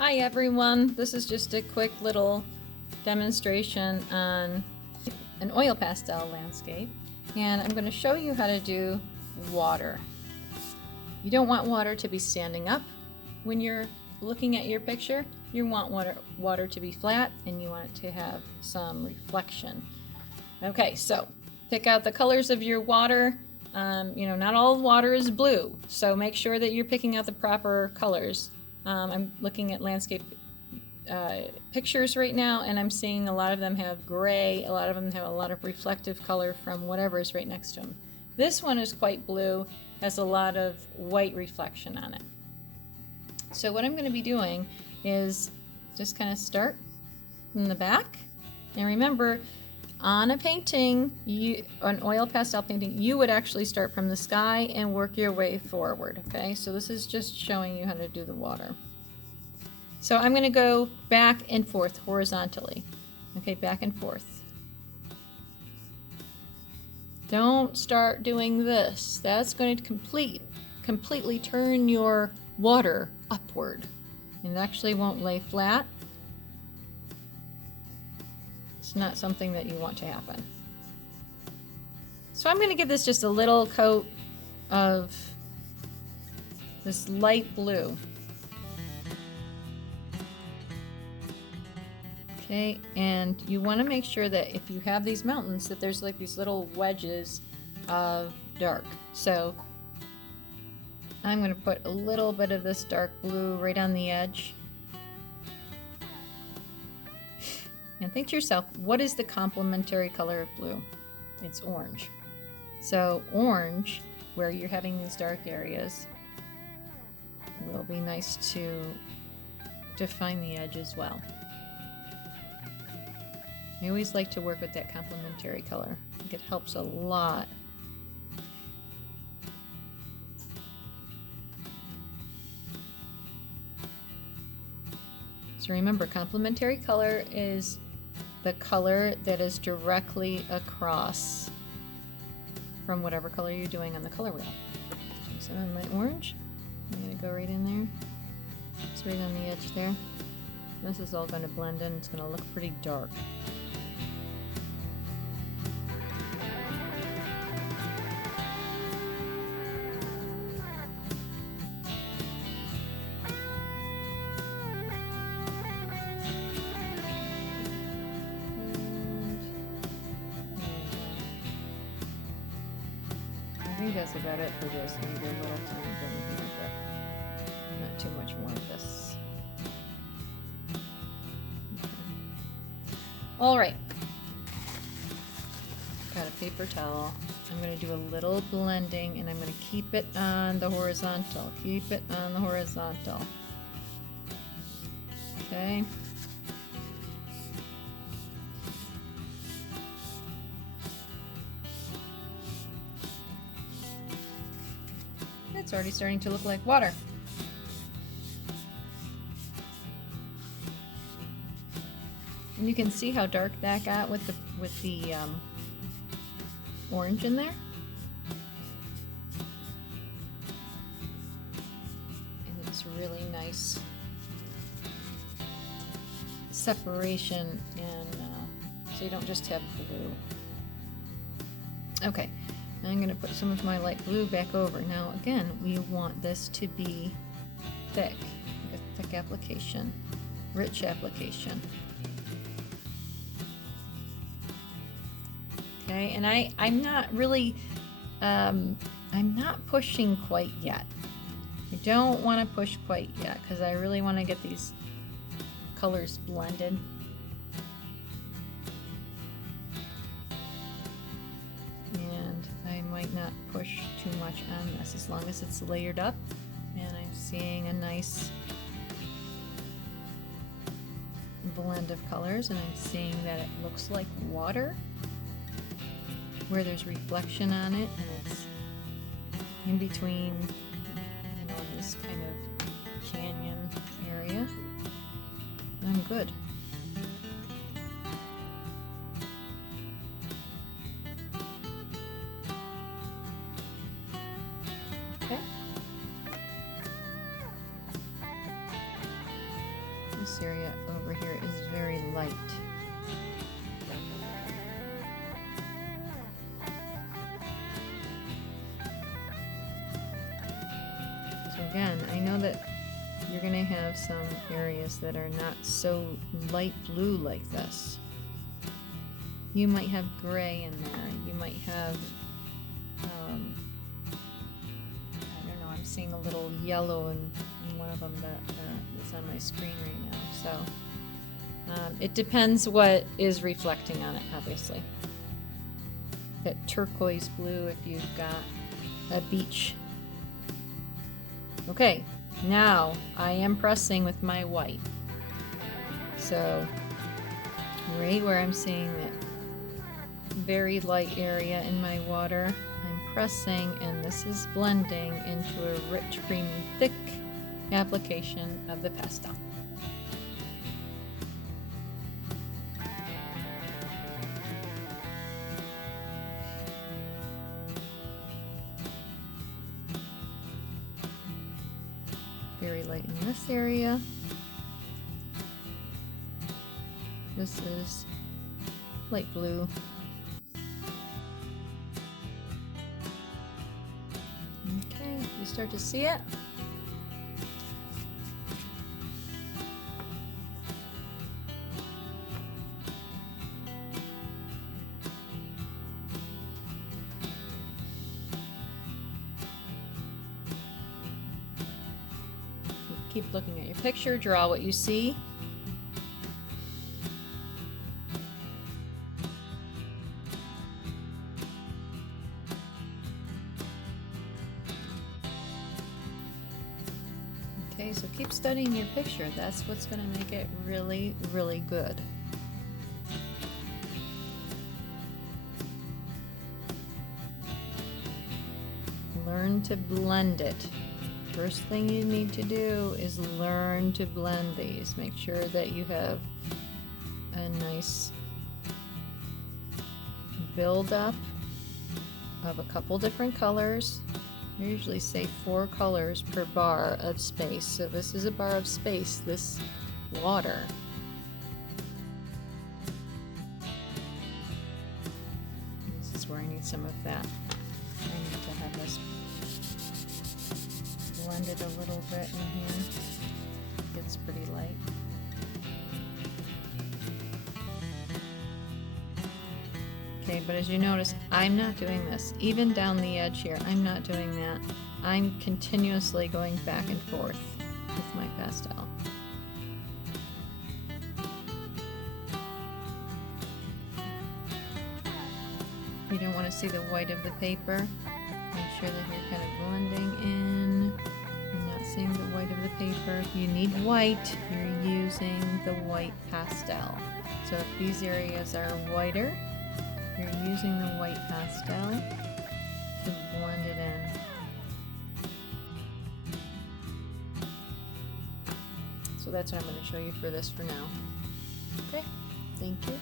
Hi everyone, this is just a quick little demonstration on an oil pastel landscape, and I'm going to show you how to do water. You don't want water to be standing up when you're looking at your picture. You want water to be flat, and you want it to have some reflection. Okay, so pick out the colors of your water. Not all water is blue, so make sure that you're picking out the proper colors. I'm looking at landscape pictures right now, and I'm seeing a lot of them have gray, a lot of them have a lot of reflective color from whatever is right next to them. This one is quite blue, has a lot of white reflection on it. So what I'm going to be doing is just kind of start from the back, and remember, on a painting, an oil pastel painting, you would actually start from the sky and work your way forward, okay? So this is just showing you how to do the water. So I'm going to go back and forth horizontally, okay, back and forth. Don't start doing this. That's going to completely turn your water upward. It actually won't lay flat. It's not something that you want to happen. So I'm going to give this just a little coat of this light blue. Okay, and you want to make sure that if you have these mountains, that there's like these little wedges of dark. So I'm going to put a little bit of this dark blue right on the edge. And think to yourself, what is the complementary color of blue? It's orange. So orange, where you're having these dark areas, will be nice to define the edge as well. I always like to work with that complementary color. I think it helps a lot. So remember, complementary color is the color that is directly across from whatever color you're doing on the color wheel. So on my orange, I'm going to go right in there. It's right on the edge there. This is all going to blend in. It's going to look pretty dark. I think that's about it for this. Maybe a little tiny bit here, but not too much more of this. Okay. All right. Got a paper towel. I'm going to do a little blending, and I'm going to keep it on the horizontal. Keep it on the horizontal. Okay. It's already starting to look like water. And you can see how dark that got with the orange in there. And it's really nice separation, and so you don't just have blue. Okay. I'm going to put some of my light blue back over. Now again, we want this to be thick, a thick application, rich application. Okay, and I'm not really, I'm not pushing quite yet. I don't want to push quite yet because I really want to get these colors blended. Might not push too much on this as long as it's layered up, and I'm seeing a nice blend of colors, and I'm seeing that it looks like water where there's reflection on it, and it's in between, this kind of canyon area. I'm good. This area over here is very light. So again, I know that you're going to have some areas that are not so light blue like this. You might have gray in there. You might have, I don't know, I'm seeing a little yellow in one of them that is on my screen right now. So it depends what is reflecting on it, obviously. That turquoise blue if you've got a beach. Okay, now I am pressing with my white. So right where I'm seeing that very light area in my water, I'm pressing, and this is blending into a rich, creamy, thick application of the pastel. Very light in this area. This is light blue. Okay, you start to see it. Keep looking at your picture, draw what you see. Okay, so keep studying your picture. That's what's going to make it really, really good. Learn to blend it. First thing you need to do is learn to blend these. Make sure that you have a nice build-up of a couple different colors. I usually say 4 colors per bar of space. So this is a bar of space, this water. This is where I need some of that. I need to have this blended a little bit in here. It's pretty light. Okay, but as you notice, I'm not doing this. Even down the edge here, I'm not doing that. I'm continuously going back and forth with my pastel. You don't want to see the white of the paper. Make sure that you're kind of blending in. You're not seeing the white of the paper. If you need white, you're using the white pastel. So if these areas are whiter, you're using the white pastel to blend it in. So that's what I'm going to show you for this for now. Okay, thank you.